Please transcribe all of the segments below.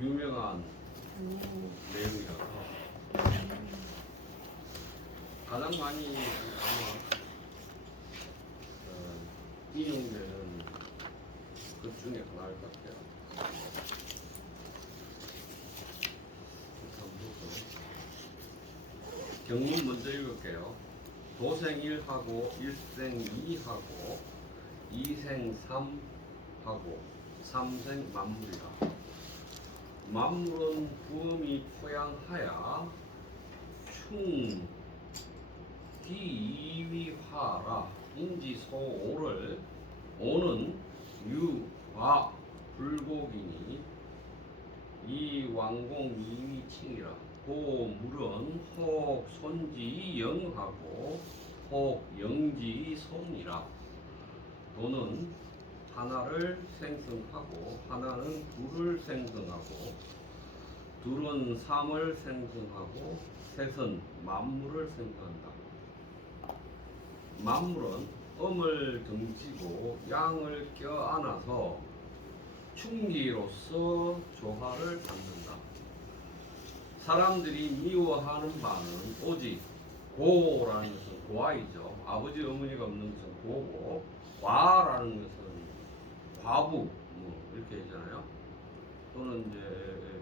유명한 내용이라서 가장 많이 아마 인용되는 것 중에 하나일 것 같아요. 경문 먼저 읽을게요. 도생 1하고 일생 2하고 이생 3하고 삼생 만물이라. 만물은 부음이 포양하야 충기위화라. 인지소오를 오는 유화 불곡이니 이왕공이위칭이라. 고물은 혹 손지 영하고 혹 영지 손이라. 도는 하나를 생성하고 하나는 둘을 생성하고 둘은 삼을 생성하고 셋은 만물을 생성한다. 만물은 음을 등지고 양을 껴안아서 충기로서 조화를 갖는다. 사람들이 미워하는 바는 오직 고라는 것은 고아이죠. 아버지 어머니가 없는 것은 고고, 과라는 것은 과부 뭐 이렇게 하잖아요. 또는 이제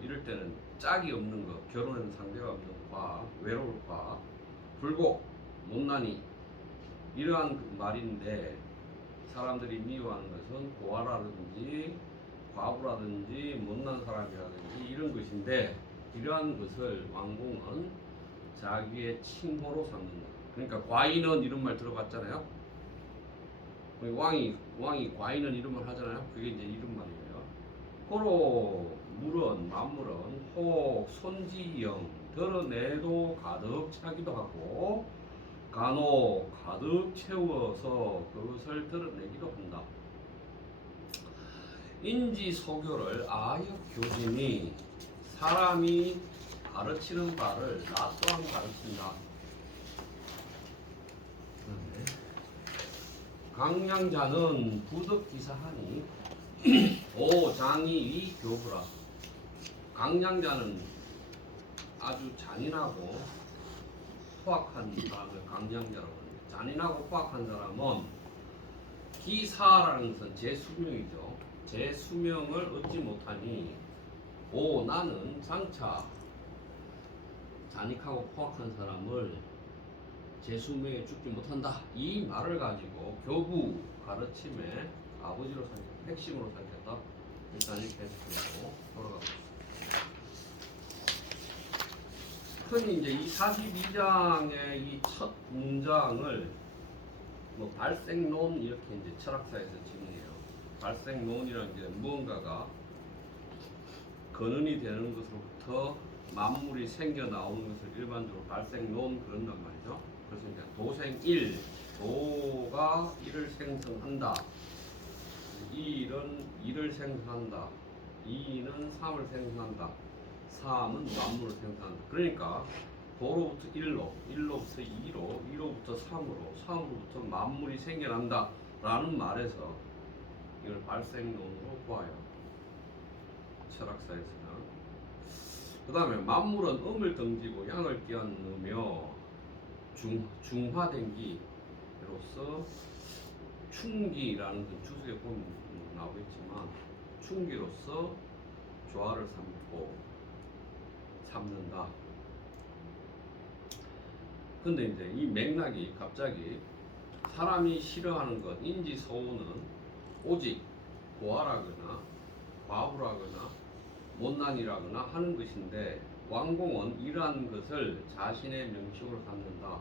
이럴 때는 짝이 없는 것, 결혼한 상대가 없는 과, 외로울 과, 불고, 못난이 이러한 말인데 사람들이 미워하는 것은 고아라든지 과부라든지 못난 사람이라든지 이런 것인데 이러한 것을 왕공은 자기의 칭호로 삼는다. 그러니까 과인은 이런 말 들어봤잖아요. 왕이 과인은 이런 말 하잖아요. 그게 이제 이런 말이에요. 고로 물은 만물은 혹 손지영 드러내도 가득 차기도 하고 간혹 가득 채워서 그것을 드러내기도 한다. 인지소교를 아역교진이 사람이 가르치는 바를 나 또한 가르친다. 강량자는 부득기사하니 오장이 교부라. 강량자는 아주 잔인하고 포악한 사람을 강량자라고 합니다. 잔인하고 포악한 사람은 기사라는 것은 제 수명이죠. 제 수명을 얻지 못하니 오 나는 장차 잔익하고 포악한 사람을 제 수명에 죽지 못한다. 이 말을 가지고 교부 가르침의 아버지로 삼겠다. 핵심으로 삼겠다. 일단 이렇게 해석하고 돌아가겠습니다. 흔히 이제 이 42장의 이 첫 문장을 뭐 발생론 이렇게 이제 철학사에서 정의해요. 발생론이라는 게 무언가가 근원이 되는 것으로부터 만물이 생겨 나오는 것을 일반적으로 발생론 그런단 말이죠. 그래서 이제 도생 1, 도가 1을 생성한다. 2는 2를 생성한다. 2는 3을 생성한다. 3은 만물을 생성한다. 그러니까 도로부터 1로, 1로부터 2로, 2로부터 3으로, 3으로부터 만물이 생겨난다 라는 말에서 이걸 발생론으로 보아요. 철학사에서는. 그 다음에 만물은 음을 등지고 양을 끼얹으며 중화된 기로서 충기라는 건 주석에 보면 나오겠지만 충기로서 조화를 삼는다. 근데 이제 이 맥락이 갑자기 사람이 싫어하는 것, 인지소우는 오직 고아라거나 과부라거나 못난이라거나 하는 것인데 왕공은 이러한 것을 자신의 명칭으로 삼는다.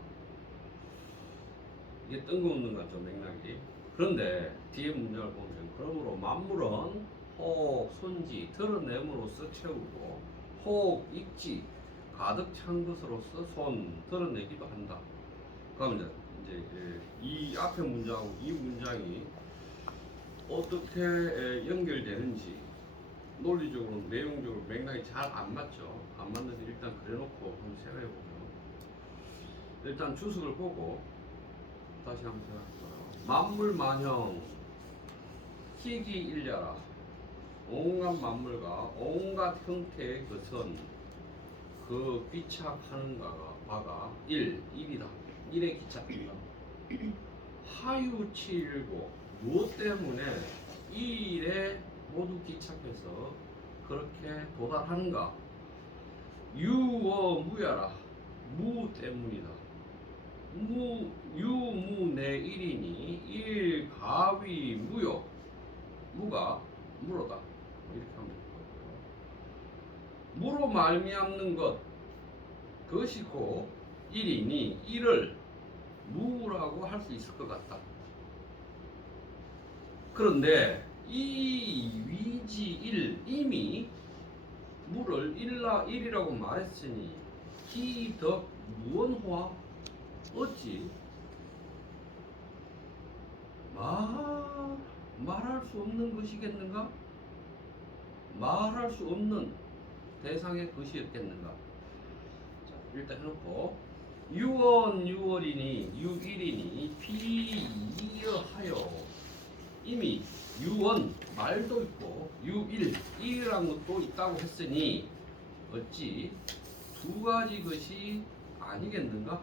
이게 뜬금없는 것 같죠, 맥락이. 그런데 뒤에 문장을 보면 그러므로 만물은 혹 손지 드러냄으로써 채우고 혹 익지 가득 찬 것으로서 손 드러내기도 한다. 그러면 이제 이 앞에 문장하고 이 문장이 어떻게 연결되는지 논리적으로 내용적으로 맥락이 잘 안 맞죠. 안 맞는데 일단 그래놓고 한번 생각해보면 일단 주석을 보고 다시 한번 생각해봐요. 만물만형 희귀일려라. 온갖 만물과 온갖 형태의 것은 그 귀착하는 바가 일이다. 일에 귀착한다. 하유치일고 무엇 때문에 이 일에 모두 귀착해서 그렇게 도달하는가? 유어무야라. 무 때문이다. 유무내 일이니 일가위 무요. 무가 무로다. 이렇게 하면 되고요. 무로 말미암는 것 그것이 곧 일이니 일을 무라고 할 수 있을 것 같다. 그런데 이 위지일 이미 무를 일이라고 말했으니 기덕 무언화 어찌 말할 수 없는 것이겠는가? 말할 수 없는 대상의 것이었겠는가? 자, 일단 해놓고 유월이니 유일이니 비이어하여 이미 유원 말도 있고 일이라는 것도 있다고 했으니 어찌 두 가지 것이 아니겠는가?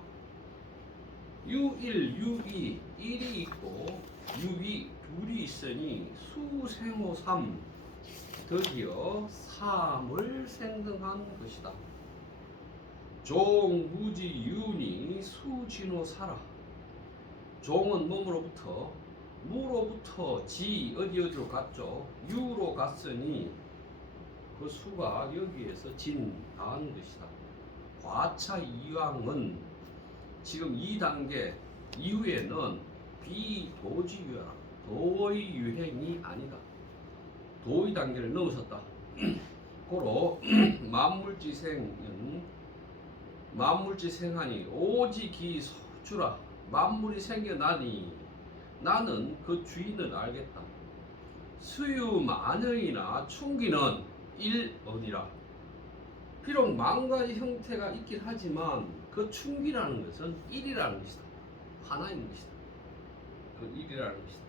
유이 일이 있고 유이 둘이 있으니 수생호삼 드디어 삼을 생등한 것이다. 종무지윤이 수진호사라. 종은 몸으로부터 무로부터 지 어디로 갔죠? 유로 갔으니 그 수가 여기에서 진 당한 것이다. 과차 이왕은 지금 2단계 이후에는 비도지유라. 도의 유행이 아니다. 도의 단계를 넘어섰다. 고로 만물지생하니 오직이 주라. 만물이 생겨나니 나는 그 주인을 알겠다. 수유 만여이나 충기는 일언이라. 비록 만 가지 형태가 있긴 하지만 그 충기라는 것은 일이라는 것이다. 하나인 것이다. 그 일이라는 것이다.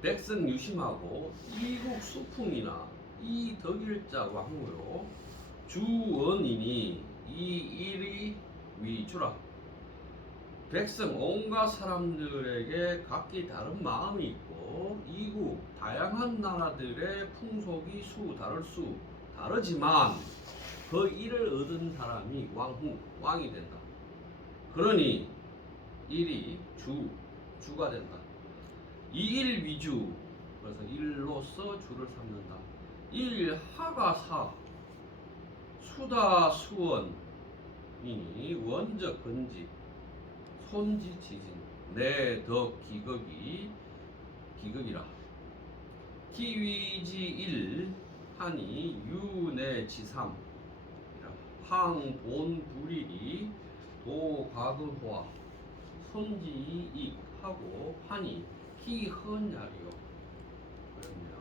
백성 유심하고 이국 수풍이나 이 덕일자 왕무요 주언이니 이 일이 위주라. 백성 온갖 사람들에게 각기 다른 마음이 있고 이국 다양한 나라들의 풍속이 다르지만 그 일을 얻은 사람이 왕이 된다. 그러니 일이 주가 된다. 이 일 위주, 그래서 일로서 주를 삼는다. 일하가사 수다 수원이니 원적 근지 손지 지진 내덕 기극이라. 기위지 일 하니 유내지삼 항본 불일이 도가근화 손지익 하고 하니 기헌야리요. 그렇네요.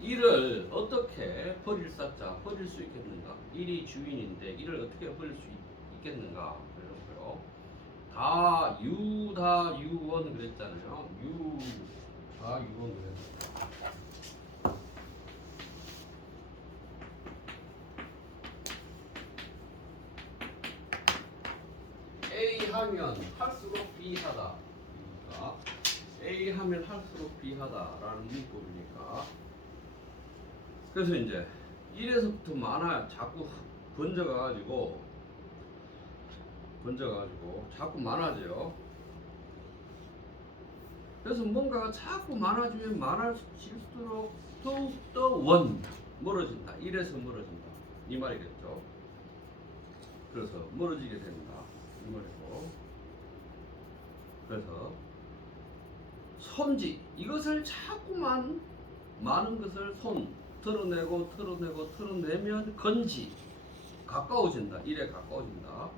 일을 어떻게 버릴 수 있겠는가? 일이 주인인데 일을 어떻게 버릴 수 있겠는가? 그래서요. 다 유원 그랬잖아요. 다 유원 그랬어요. A 하면 할수록 B하다. 그러니까 A 하면 할수록 B하다라는 문법이니까. 그래서 이제 1에서부터 많아 자꾸 번져가지고 자꾸 많아져요. 그래서 뭔가가 자꾸 많아지면 많아질수록 더욱더 멀어진다. 1에서 멀어진다. 이 말이겠죠. 그래서 멀어지게 된다. 이 말이고. 그래서 손지 이것을 자꾸만 많은 것을 털어내면 건지 가까워진다. 일에 가까워진다.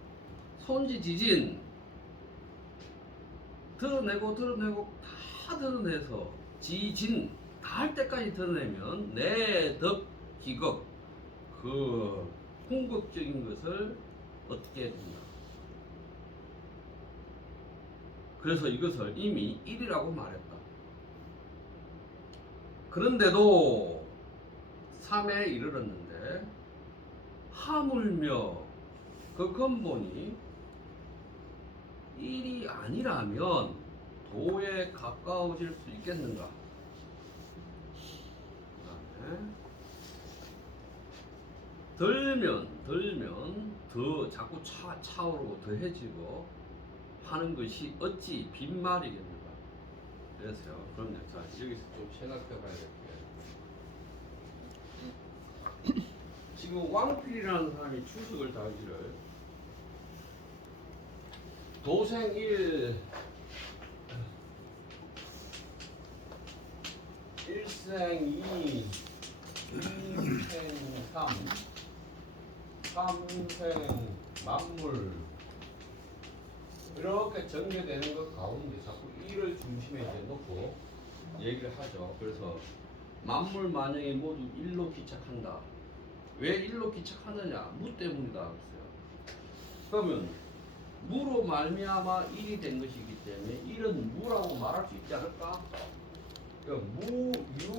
손지 지진 드러내고 다 드러내서 지진 다 할 때까지 드러내면 내덕 기극 그 궁극적인 것을 얻게 된다. 그래서 이것을 이미 1이라고 말했다. 그런데도 3에 이르렀는데 하물며 그 근본이 1이 아니라면 도에 가까워질 수 있겠는가? 들면 더 자꾸 차오르고 더해지고 하는 것이 어찌 빈말이겠는가? 그래서요. 그럼요. 자, 여기서 좀 생각해 봐야 될 게. 지금 왕필이라는 사람이 추석을 달기를 도생 1, 일생 2, 2생 3, 3생 만물 이렇게 전개되는 것 가운데 자꾸 1을 중심에 이제 놓고 얘기를 하죠. 그래서 만물 만영이 모두 1로 기착한다. 왜 1로 기착하느냐? 무 때문이다 그랬어요. 그러면 무로 말미암아 1이 된 것이기 때문에 1은 무라고 말할 수 있지 않을까? 그러니까 무, 유,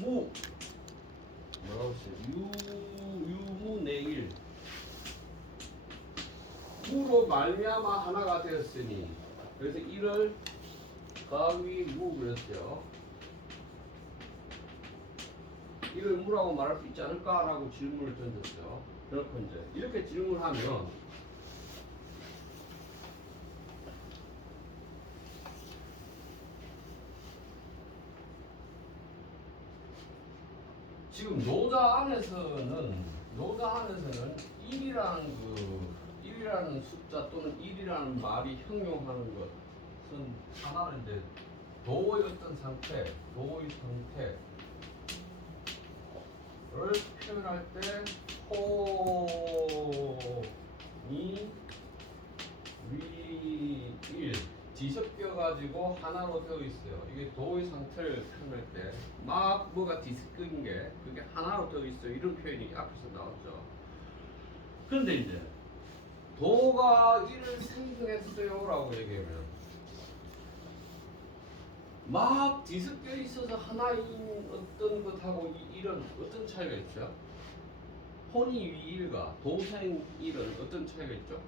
무 뭐라고 했어요? 유무 내일 무로 말미암아 하나가 되었으니 그래서 1을 가위 무 그랬어요. 1을 무라고 말할 수 있지 않을까라고 질문을 던졌어요. 그렇고 이제 이렇게 질문하면 지금 노자 안에서는 1이라는 숫자 또는 1이라는 말이 형용하는 것은 하나는 이제 도의 어떤 상태를 표현할 때 호니 위일 뒤섞여 가지고 하나로 되어 있어요. 이게 도의 상태를 표현할 때 막 뭐가 뒤섞인 게 그게 하나로 되어 있어요. 이런 표현이 앞에서 나왔죠. 그런데 이제 도가 1을 생성했어요라고 얘기하면 막 뒤섞여 있어서 하나인 어떤 것하고 이 1은 어떤 차이가 있죠? 혼이 위 1과 도생 1은 어떤 차이가 있죠?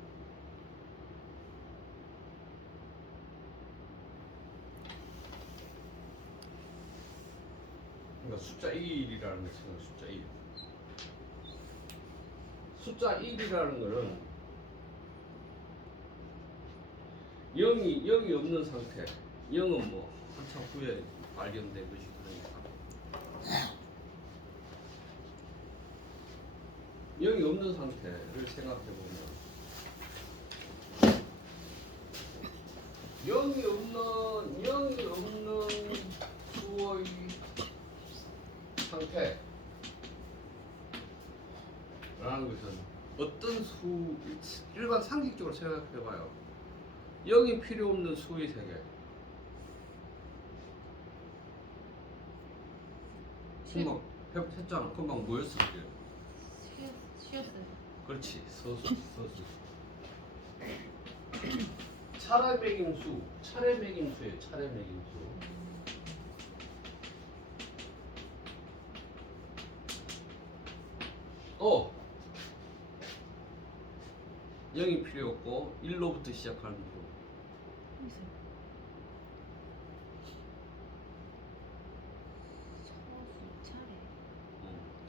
그러니까 숫자 1이라는 것은 숫자 1. 숫자 1이라는 것은 0이 없는 상태. 0은 뭐 한참 후에 발견된 것이 그러니까 0이 없는 상태를 생각해 보면 0이 없는 수의 상태라는 것은 어떤 수 일반 상식적으로 생각해 봐요. 0이 필요 없는 수의 세계. 금방 했잖아. 금방 뭐였을게? 쉬었어요. 그렇지. 서수. 차례매김수. 차례매김수예요. 차례매김수. 또 0이 필요 없고 1로부터 시작하는 수.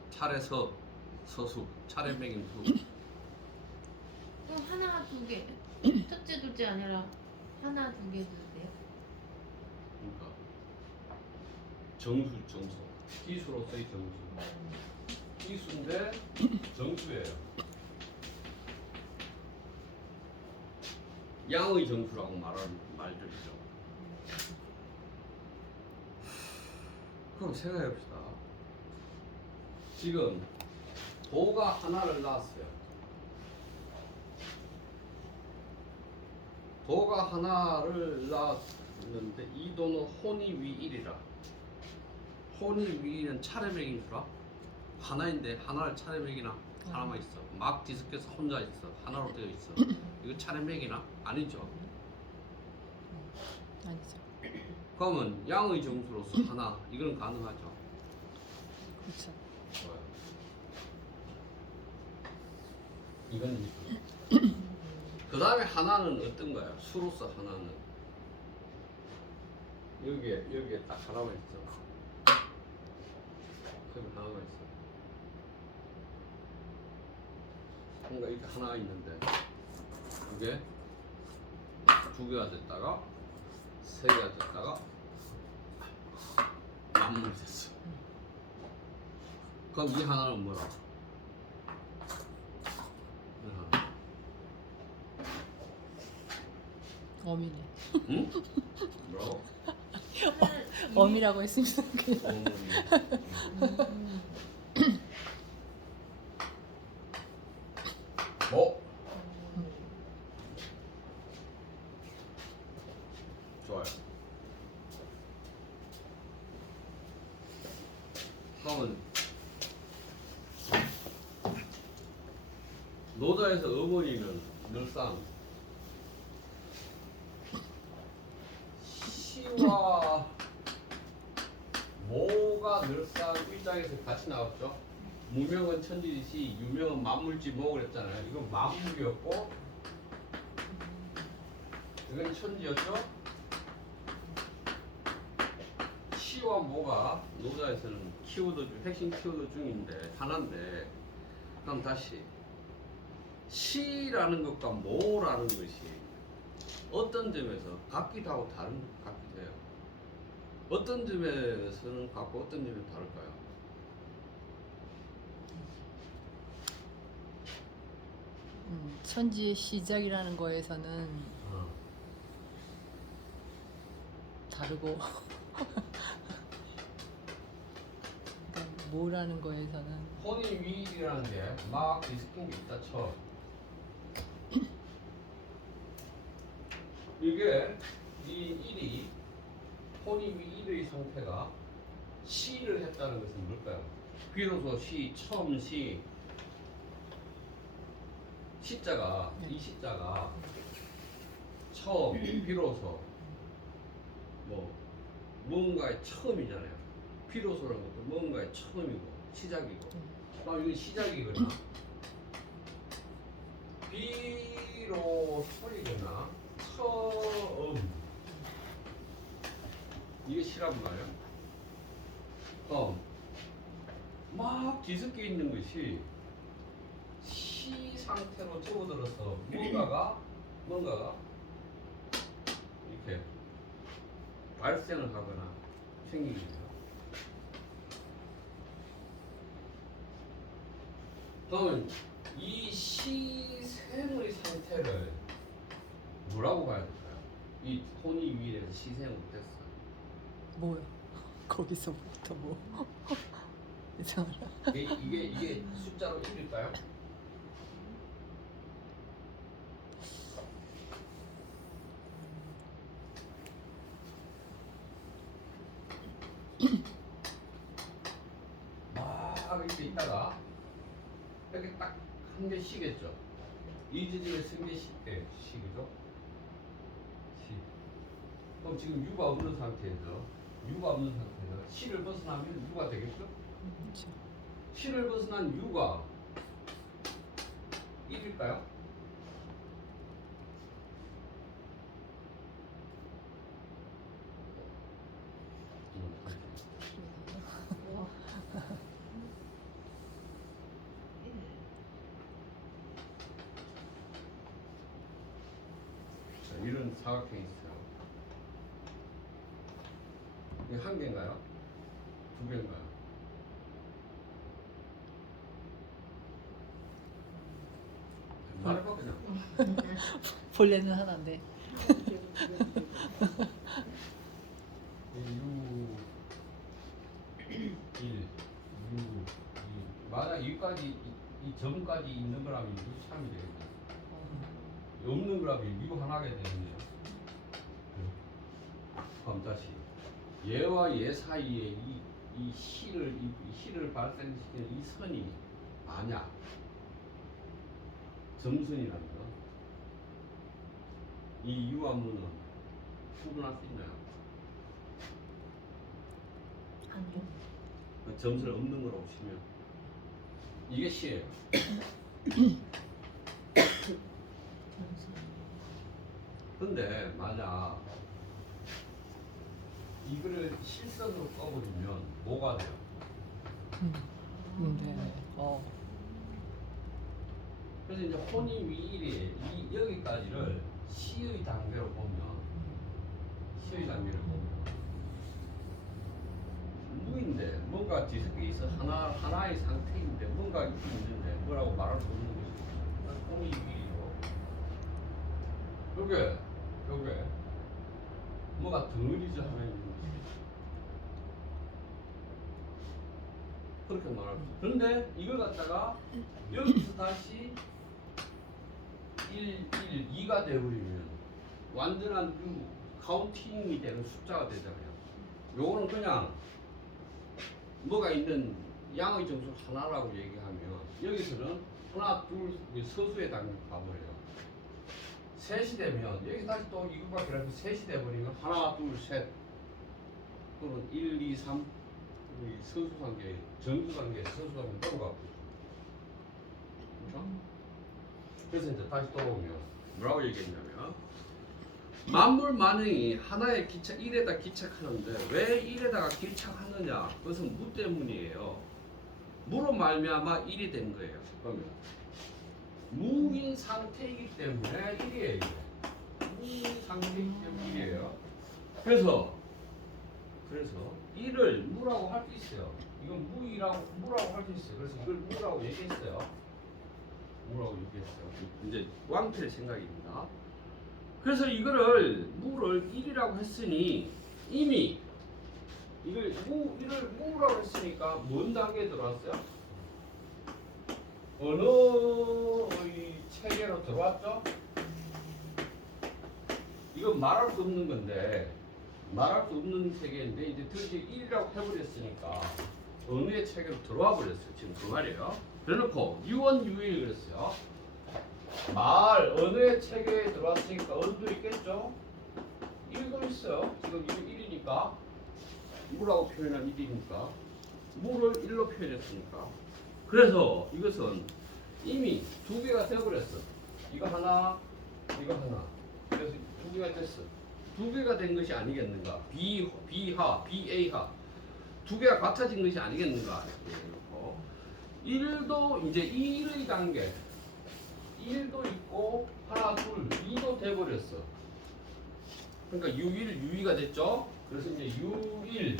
차례서 서수 차례매김수. 그럼 하나 두 개. 첫째 둘째 아니라 하나 두 개 주세요. 그러니까 정수. 기수로서의 정수. 기수인데 정수예요. 양의 정수라고 말하는 말들이죠. 그럼 생각해 봅시다. 지금 도가 하나를 낳았어요. 도가 하나를 낳았는데 이 도는 혼이 위 1이라. 혼이 위 1은 차례매김수라. 하나인데 하나를 차례매기나? 하나만 있어. 막 뒤섞여서 혼자 있어. 하나로 되어 있어. 이거 차례매기나? 아니죠. 아니죠. 그러면 양의 정수로서 하나 이건 가능하죠. 그렇죠. 좋아요. 이건 그 다음에 하나는 어떤 거야? 수로서 하나는 여기에 딱 하나만 있어. 여기 하나만 있어. 뭔가 이렇게 하나 있는데 이게 두 개가 됐다가 세 개가 됐다가 만물이 됐어. 그럼 이 하나는 뭐라? 이 하나. 어미네. 응? 뭐라고? 어미라고 했습니다. 그냥. 뭐? 좋아요. 그러면 노자에서 어머니는 늘상 시와 모가 늘상 일장에서 같이 나왔죠. 무명은 천지시, 유명은 만물지 모 그랬잖아요. 이건 만물이었고, 이건 천지였죠. 시와 모가 노자에서는 키워드 중 핵심 키워드 중인데 하나인데, 그럼 다시 시라는 것과 모라는 것이 어떤 점에서 같기도 하고 같기도 해요. 어떤 점에서는 같고 어떤 점에서 다를까요? 천지의 시작이라는 거에서는 다르고 그러니까 뭐라는 거에서는 혼인위일이라는 게 막 뒤섞인 게 있다 쳐. 이게 이 일이 혼인위일의 상태가 시를 했다는 것은 뭘까요? 비로소 시, 처음 시, 시자가 네. 이 시자가 처음, 비로소 뭐 뭔가의 처음이잖아요. 비로소라는 것도 뭔가의 처음이고 시작이고. 그럼 이건 시작이거나 비로소이거나 처음 이게 시란 말이에요. 막 뒤섞여 있는 것이 시 상태로 접어들어서 뭔가가 이렇게 발생을 하거나 생기게 돼요. 그러면 이 시생의 상태를 뭐라고 봐야 될까요? 이 혼인위일에서 시생은 어땠어요? 뭐요? 거기서부터 뭐 이상하다. 이게 숫자로 1일까요? 막 이렇게 있다가 이렇게 딱 한 개 쉬겠죠. 이 지점에 쓴게 시기죠. 시. 그럼 지금 유가 없는 상태에서 시를 벗어나면 유가 되겠죠? 그렇죠. 시를 벗어난 유가 1일까요? 자, 이런 사각형이 있어요. 이게 한 개인가요? 두 개인가요? 말해봐 그냥. 본래는 하나인데. 유 1, 유 2. 만약 여기까지 이 점까지 있는 거라면 유 3이 되겠네. 없는 거라면 유 하나가 되겠네요. 그럼 다시 얘와 얘 사이에 이 시를 발생시키는 이 선이 만약 점선이라면 이 유한문은 구분할 수 있나요? 아니요. 그 점수를 없는 거라고 치면 이게 시예요. 근데 만약 이거를 실선으로 써버리면 뭐가 돼요? 네. 그래서 이제 혼이 위일이 여기까지를 시의 단계로 보면 무인데 뭔가 뒤섞여 있어 하나의 상태인데 뭔가 있는데 뭐라고 말할 수 없는 것이 혼이 위일이고 요게 뭐가 덩어리져 하나 있는 것이 그렇게 말할 수 있어요. 그런데 이걸 갖다가 여기서 다시 1, 2가 되어버리면 완전한 카운팅이 되는 숫자가 되잖아요. 요거는 그냥 뭐가 있는 양의 정수 하나라고 얘기하면 여기서는 하나, 둘, 서수의 단계 가버려요. 셋이 되면 여기 다시 또 이것과 그래서 셋이 돼버리면 하나, 둘, 셋 또는 1, 2, 3 서수 단계, 정수 단계, 서수 단계 넘어가고 그렇죠? 그래서 이제 다시 또 보면 뭐라고 얘기했냐면 만물 만행이 하나의 기착 1에다 기착하는데 왜 1에다가 기착하느냐? 그것은 무 때문이에요. 무로 말미암아 1이 된 거예요. 그러면 무인 상태이기 때문에 1이에요. 무인 상태이기 때문에 1이에요. 그래서 1을 무라고 할 수 있어요. 이건 무라고 할 수 있어요. 그래서 이걸 무라고 얘기했어요. 무라고 얘기했어요. 이제 왕필의 생각입니다. 그래서 이거를 무를 1이라고 했으니 이미 이걸 무라고 했으니까 뭔 단계에 들어왔어요? 언어의 체계로 들어왔죠? 이건 말할 수 없는 건데 말할 수 없는 세계인데 이제 드디어 1이라고 해버렸으니까 언어의 체계로 들어와 버렸어요. 지금 그 말이에요. 그래놓고 유언 유일 그랬어요. 언어의 체계에 들어왔으니까 언도 있겠죠? 1도 있어요. 지금 이거 1이니까 무라고 표현한 1이니까 무를 1로 표현했으니까 그래서 이것은 이미 두 개가 되어버렸어. 이거 하나 그래서 두 개가 됐어. 두 개가 된 것이 아니겠는가? B하, BA하 두 개가 같아진 것이 아니겠는가? 1도 이제 1의 단계 1도 있고 하나 둘 2도 돼버렸어. 그러니까 U1 U2가 됐죠. 그래서 이제 U1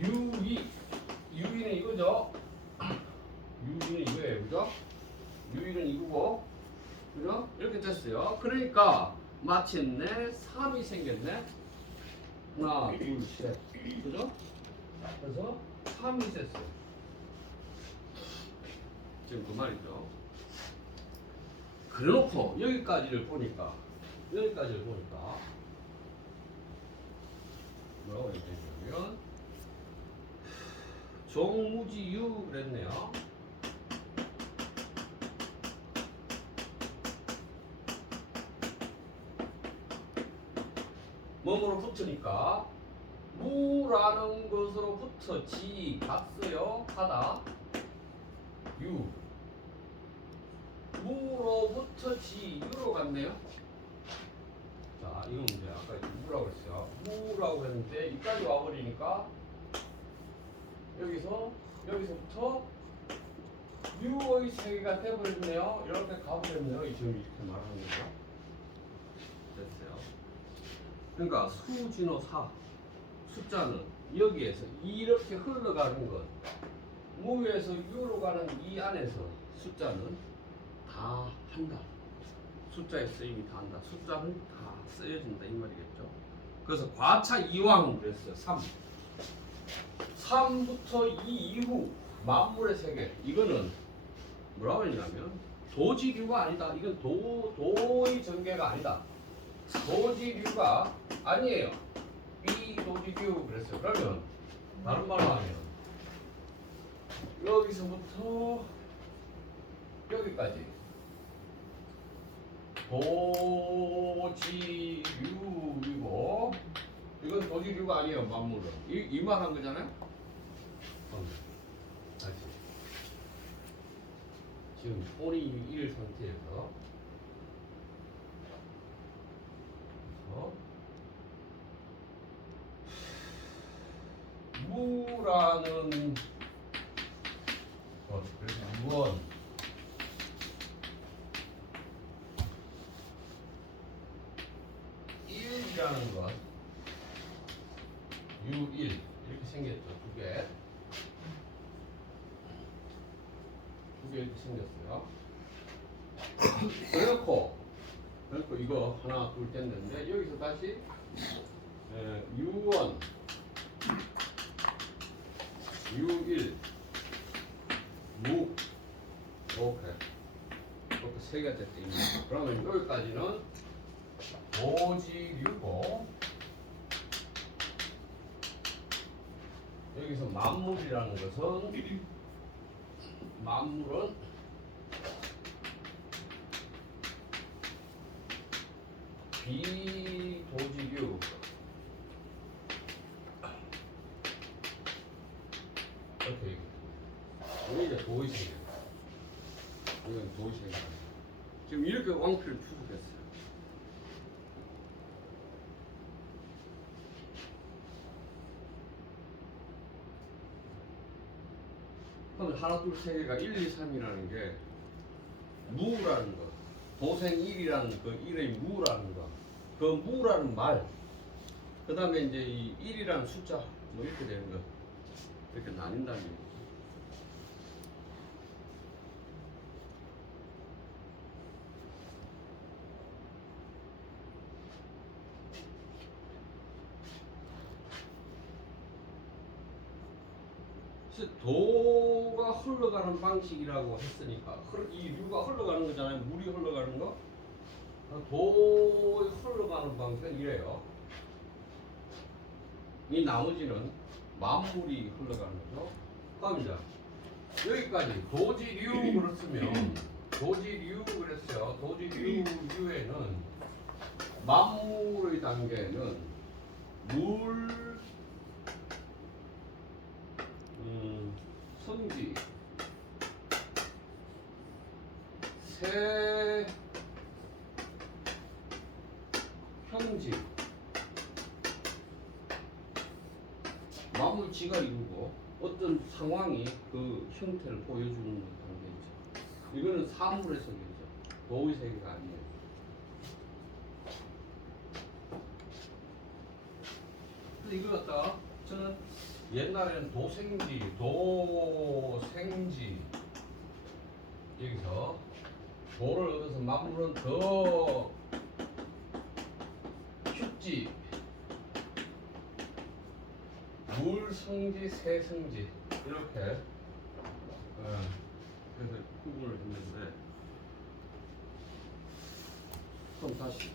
U2 U2는 이거죠. U2는 이거예요, 그죠? U1은 이거고, 그죠? 이렇게 됐어요. 그러니까 마침내 3이 생겼네. 하나 둘 셋, 그죠? 그래서 3이 됐어요. 지금 그 말이죠. 그래놓고 여기까지를 보니까 뭐라고 얘기했냐면 종무지유 그랬네요. 뭐뭐로 붙으니까 무라는 것으로부터 지 갔어요. 하다 유 무로부터 지 유로 갔네요. 자, 이건 이제 아까 무라고 했어요. 무라고 했는데 여기까지 와버리니까 여기서부터 유의 세계가 돼버렸네요. 이렇게 가버렸네요. 지금 이렇게 말하는 거죠. 됐어요. 그러니까 수진호 4 숫자는 여기에서 이렇게 흘러가는 것 무에서 유로 가는 이 안에서 숫자는 다 한다. 숫자의 쓰임이 다 한다. 숫자는 다 쓰여진다 이 말이겠죠. 그래서 과차 이왕 그랬어요. 3부터 2 이후 만물의 세계 이거는 뭐라고 했냐면 도지류가 아니다. 이건 도의 전개가 아니다. 도지류가 아니에요. 비도지류 그랬어요. 그러면 다른 말로 하면 여기서부터 여기까지 도지류이고 이건 도지류가 아니에요. 만물은 이만한 거잖아요. 다시 지금 손이 1 상태에서 무라는 그래서 무원 일이라는 것 U1 이렇게 생겼죠. 두 개 이렇게 생겼어요. 그래놓고 이거 하나 둘 뗐는데 여기서 다시 U1 U1 무 오케이 이렇게 세 개째 띄입니다. 그러면 여기까지는 도지류고 여기서 만물이라는 것은 만물은 비도지류 이렇게 이게 이제 도의색이에요. 이건 도의색이에요. 지금 이렇게 왕피를 추적했어요. 그럼 하나 둘 세 개가 1, 2, 3이라는 게 무라는 거, 도생 1이라는 그 1의 무라는 거, 그 무라는 말, 그 다음에 이제 이 1이라는 숫자 뭐 이렇게 되는 거 이렇게 나뉜다는 얘기죠. 도가 흘러가는 방식이라고 했으니까 이 류가 흘러가는 거잖아요. 물이 흘러가는 거. 도의 흘러가는 방식은 이래요. 이 나머지는 만물이 흘러가는 거죠. 그럼 이제 여기까지 도지류 그랬으면 도지류 그랬어요. 도지류에는 만물의 단계는 물 성지, 새, 형지, 만물지가 이루고 어떤 상황이 그 형태를 보여주는 단계이죠. 이거는 사물의 세계죠. 도의 세계가 아니에요. 근데 이걸 갖다가 저는 옛날에는 도생지 여기서 도를 얻어서 만물은 더 휴지 물성지 새성지 이렇게 그래서 구분을 했는데 그럼 다시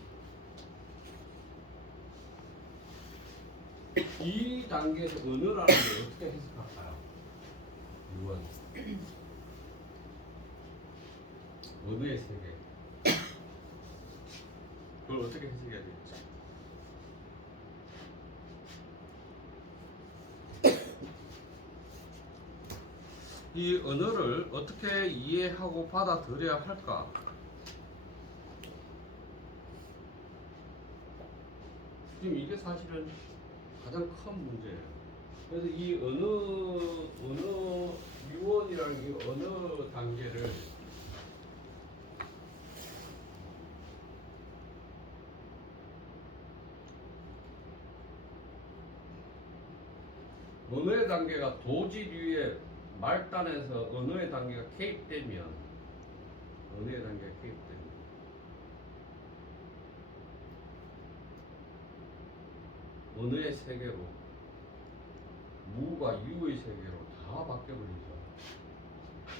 이 단계에서 언어라는 게 어떻게 해석할까요? 유언 언어의 세계 그걸 어떻게 해석해야 되겠죠? 이 언어를 어떻게 이해하고 받아들여야 할까? 지금 이게 사실은 가장 큰 문제예요. 그래서 이 언어 유언이라는 게 언어 단계를 언어의 단계가 도지류의 말단에서 언어의 단계가 개입되면 언어의 단계가 개입되면 언어의 세계로 무가 유의 세계로 다 바뀌어버리죠.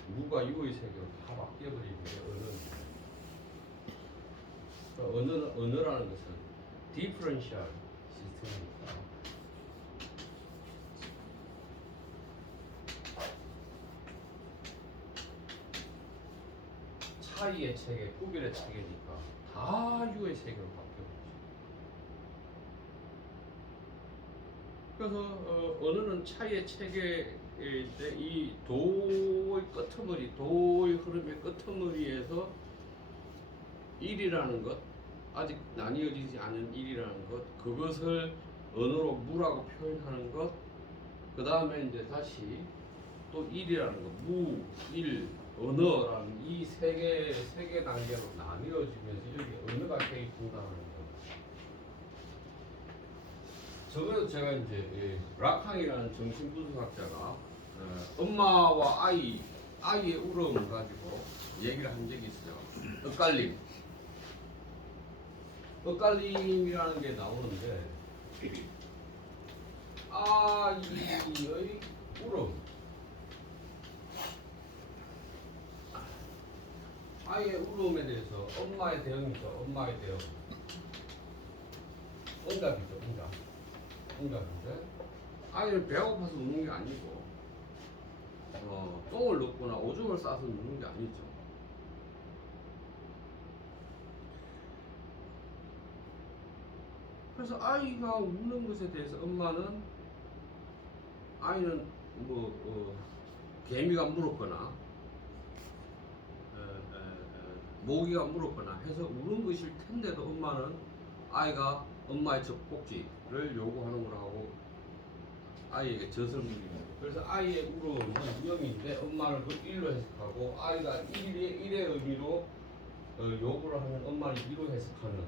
무가 유의 세계로 다 바뀌어버리는 게 언어는. 언어라는 것은 디퍼런셜 시스템이니까 차이의 체계, 구별의 체계니까 다 다유의 세계로 바뀌어버리죠. 그래서 언어는 차이의 체계인데 이 도의 끄트머리, 도의 흐름의 끄트머리에서 일이라는 것, 아직 나뉘어지지 않은 일이라는 것, 그것을 언어로 무라고 표현하는 것, 그 다음에 이제 다시 또 일이라는 것, 무, 일, 언어라는 이 세 개 단계로 나뉘어지면서 여기 언어가 개입한다는 거. 저거 제가 이제 락항이라는 정신분석학자가 엄마와 아이의 울음을 가지고 얘기를 한 적이 있어요. 엇갈림이라는 게 나오는데 아이의 울음, 아이의 울음에 대해서 엄마의 대응이죠. 엄마의 대응. 응답이죠. 응답인데 아이는 배고파서 우는 게 아니고 똥을 넣거나 오줌을 싸서 우는 게 아니죠. 그래서 아이가 우는 것에 대해서 아이는 개미가 물었거나 모기가 물었거나 해서 우는 것일 텐데도 엄마는 아이가 엄마의 젖꼭지를 요구하는 거라고 아이에게 젖을 물립니다. 그래서 아이의 울음은 0인데 엄마는 그걸 1로 해석하고 아이가 1의 의미로 요구를 하면 엄마는 2로 해석하는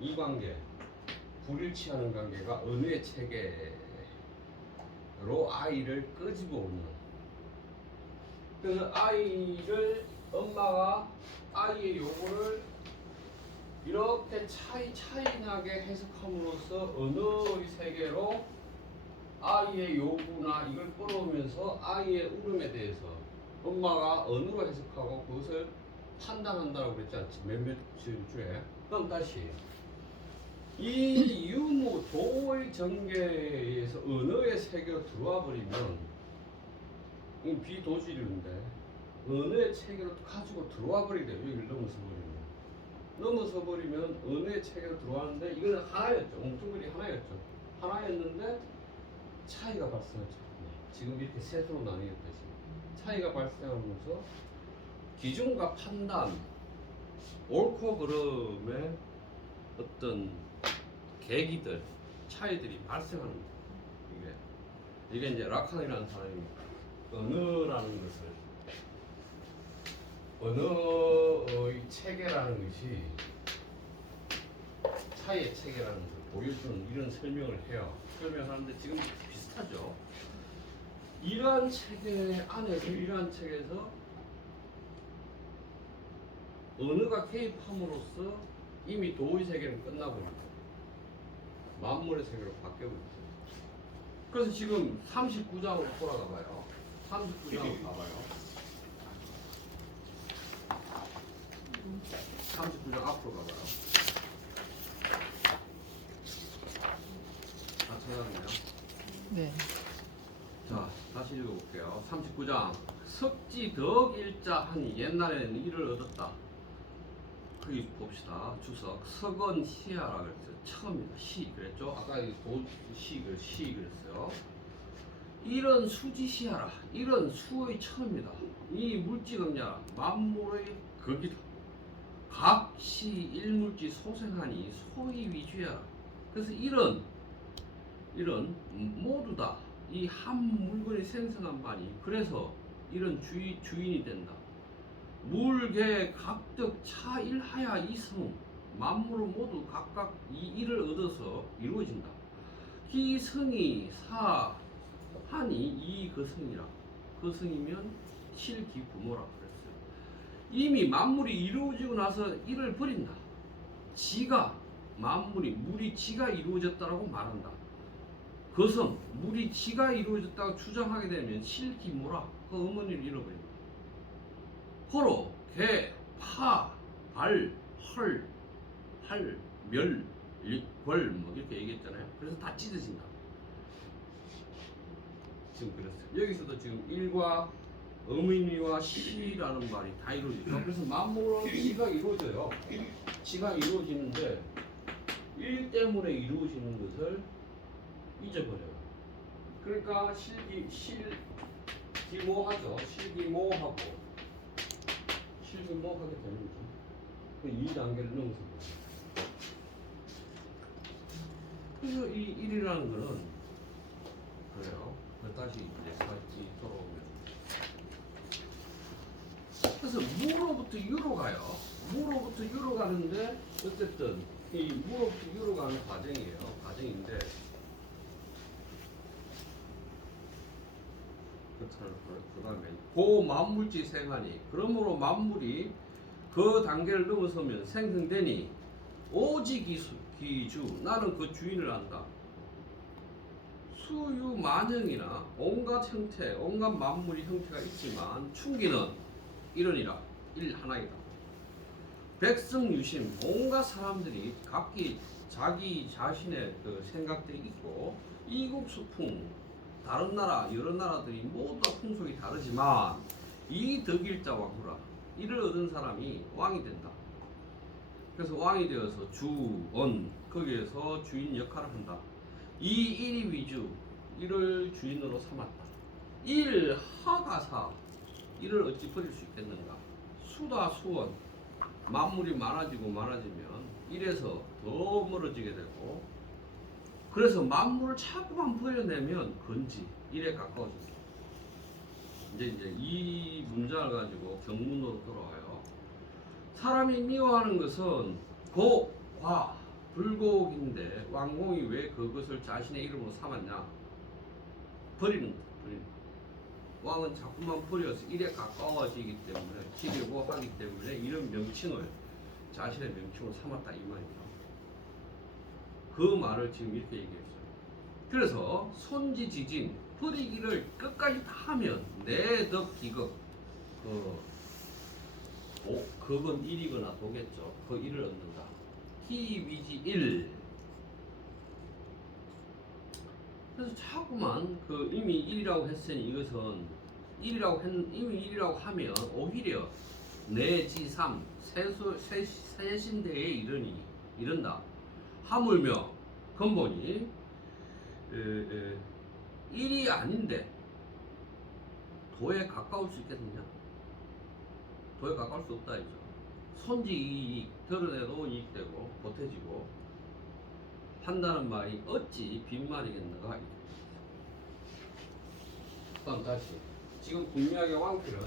이 관계, 불일치하는 관계가 언어의 체계로 아이를 끄집어 오는. 그래서 엄마가 아이의 요구를 이렇게 차이나게 해석함으로써 언어의 세계로 아이의 요구나 이걸 끌어오면서 아이의 울음에 대해서 엄마가 언어로 해석하고 그것을 판단한다고 그랬지 않지? 몇몇 주에. 그럼 다시 이 유무 도의 전개에서 언어의 세계로 들어와 버리면 이 비도질인데 언어의 체계로 가지고 들어와 버리게 돼요. 여기를 넘어서 버리면 언어의 체계로 들어왔는데 이거는 하나였죠. 뭉뚱그리 하나였죠. 하나였는데 차이가 발생하죠. 지금 이렇게 셋으로 나뉘었듯이 차이가 발생하면서 기준과 판단, 옳고 그름의 어떤 계기들, 차이들이 발생하는 거예요. 이게 이제 락항이라는 사람이 언어라는 것을, 언어의 체계라는 것이 차이의 체계라는 것을 보여주는 이런 설명을 해요. 설명하는데 지금 비슷하죠. 이러한 체계 안에서, 이러한 체계에서 언어가 개입함으로써 이미 도의 세계는 끝나버립니다. 만물의 세계로 바뀌어버립니다. 그래서 지금 39장으로 돌아가 봐요. 39장으로 가봐요. 39장 앞으로 가봐요. 다 찾았네요. 네. 자, 다시 읽어볼게요. 39장. 석지덕일자 하니 옛날에는 이를 얻었다. 거기 봅시다. 주석. 석언시야라 그랬어요. 처음이다. 시 그랬죠. 아까 시 그랬어요. 이런 수지시야라. 이런 수의 처음이다. 이 물지금냐 만물의 극이다. 각시 일물지 소생하니 소위 위주야. 그래서 이런 모두 다 이 한 물건이 생성한 바니 그래서 이런 주인이 된다. 물개 각득 차일하야 이성 만물은 모두 각각 이 일을 얻어서 이루어진다. 이 성이 사하니 이 그 성이라. 그 성이면 실기 부모라 그랬어요. 이미 만물이 이루어지고 나서 이를 버린다. 물이 지가 이루어졌다라고 말한다. 거성, 물이 지가 이루어졌다고 주장하게 되면 실기모라. 그 어머니를 잃어버립니다. 호로, 개, 파, 발, 헐, 할, 멸, 벌, 뭐 이렇게 얘기했잖아요. 그래서 다 찢어진다. 지금 그랬어요. 여기서도 지금 1과 어머니와 시라는 말이 다 이루어지죠. 그래서 만물은 시가 이루어져요. 시가 이루어지는데 일 때문에 이루어지는 것을 잊어버려요. 그러니까 실기모하죠. 실기모하고 실기모하게 되는 거죠. 그 2단계를 넘어서. 그래서 이 1이라는 거는 그래요. 다시 이제 돌아오면. 그래서 무로부터 유로 가요. 무로부터 유로 가는데 어쨌든 이 무로부터 유로 가는 과정이에요. 과정인데 그 다음에 고만물지 생하니 그러므로 만물이 그 단계를 넘어서면 생성되니 오직 기주 나는 그 주인을 안다. 수유 만형이나 온갖 형태 온갖 만물이 형태가 있지만 충기는 이러니라 일 하나이다. 백성유심 온갖 사람들이 각기 자기 자신의 그 생각들이 있고 이국수풍 다른 나라 여러 나라들이 모두 다 풍속이 다르지만 이 덕일자 왕후라 이를 얻은 사람이 왕이 된다. 그래서 왕이 되어서 주언 거기에서 주인 역할을 한다. 이 일이 위주 이를 주인으로 삼았다. 일 하가사 이를 어찌 버릴 수 있겠는가. 수다 수원 만물이 많아지고 많아지면 일에서 더 멀어지게 되고 그래서 만물을 자꾸만 버려내면 건지 일에 가까워진다. 이제 이 문장을 가지고 경문으로 돌아와요. 사람이 미워하는 것은 고, 과, 불고인데 왕공이 왜 그것을 자신의 이름으로 삼았냐? 버리는 거다. 왕은 자꾸만 버려서 일에 가까워지기 때문에 지려고 하기 때문에 이런 명칭을 자신의 명칭으로 삼았다 이 말입니다. 그 말을 지금 이렇게 얘기했어요. 그래서 손지지진 버리기를 끝까지 다 하면 내덕 기극 극은 일이거나 도겠죠. 그 일을 얻는다. 희위지 일. 그래서 자꾸만 그 이미 일이라고 했으니 이것은 이미 일이라고 하면 오히려 내지삼 세신대에 이른다. 하물며 근본이 일이 아닌데 도에 가까울 수 있겠느냐? 도에 가까울 수 없다 이죠. 손지 이익 드러내도 이익되고 보태지고 한다는 말이 어찌 빈말이겠는가? 그럼 다시 지금 분명하게 왕필은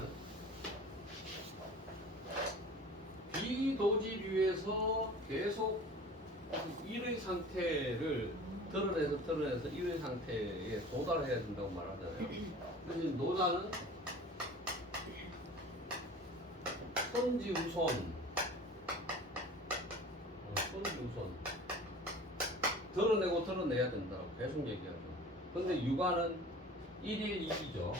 비도지류에서 계속 일의 상태를 드러내서 일의 상태에 도달해야 된다고 말하잖아요. 그런데 노자는 손지우손 드러내고 드러내야 된다고 계속 얘기하죠. 근데 육아는 1일 2기죠.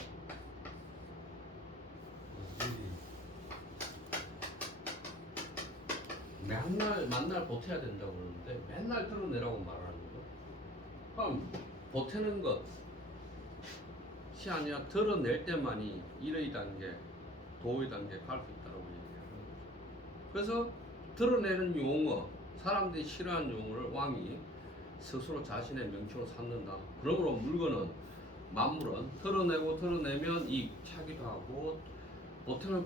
맨날 보태야 된다고 그러는데 맨날 드러내라고 말하는 거죠. 그럼 보태는 것이 아니라 드러낼 때만이 1의 단계, 도의 단계 갈 수 있다고 얘기하는 거죠. 그래서 드러내는 용어, 사람들이 싫어하는 용어를 왕이 스스로 자신의 명칭으로 삼는다. 그러므로 물건은 만물은 드러내면 이익차기도 하고 보태면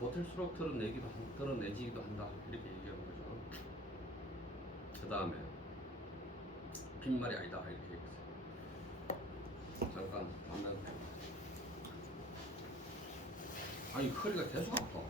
보탤수록 드러내지기도 한다. 이렇게 얘기하는 거죠. 그 다음에 빈말이 아니다. 이렇게 얘기했어요. 잠깐 만나서 아니 허리가 계속 아파.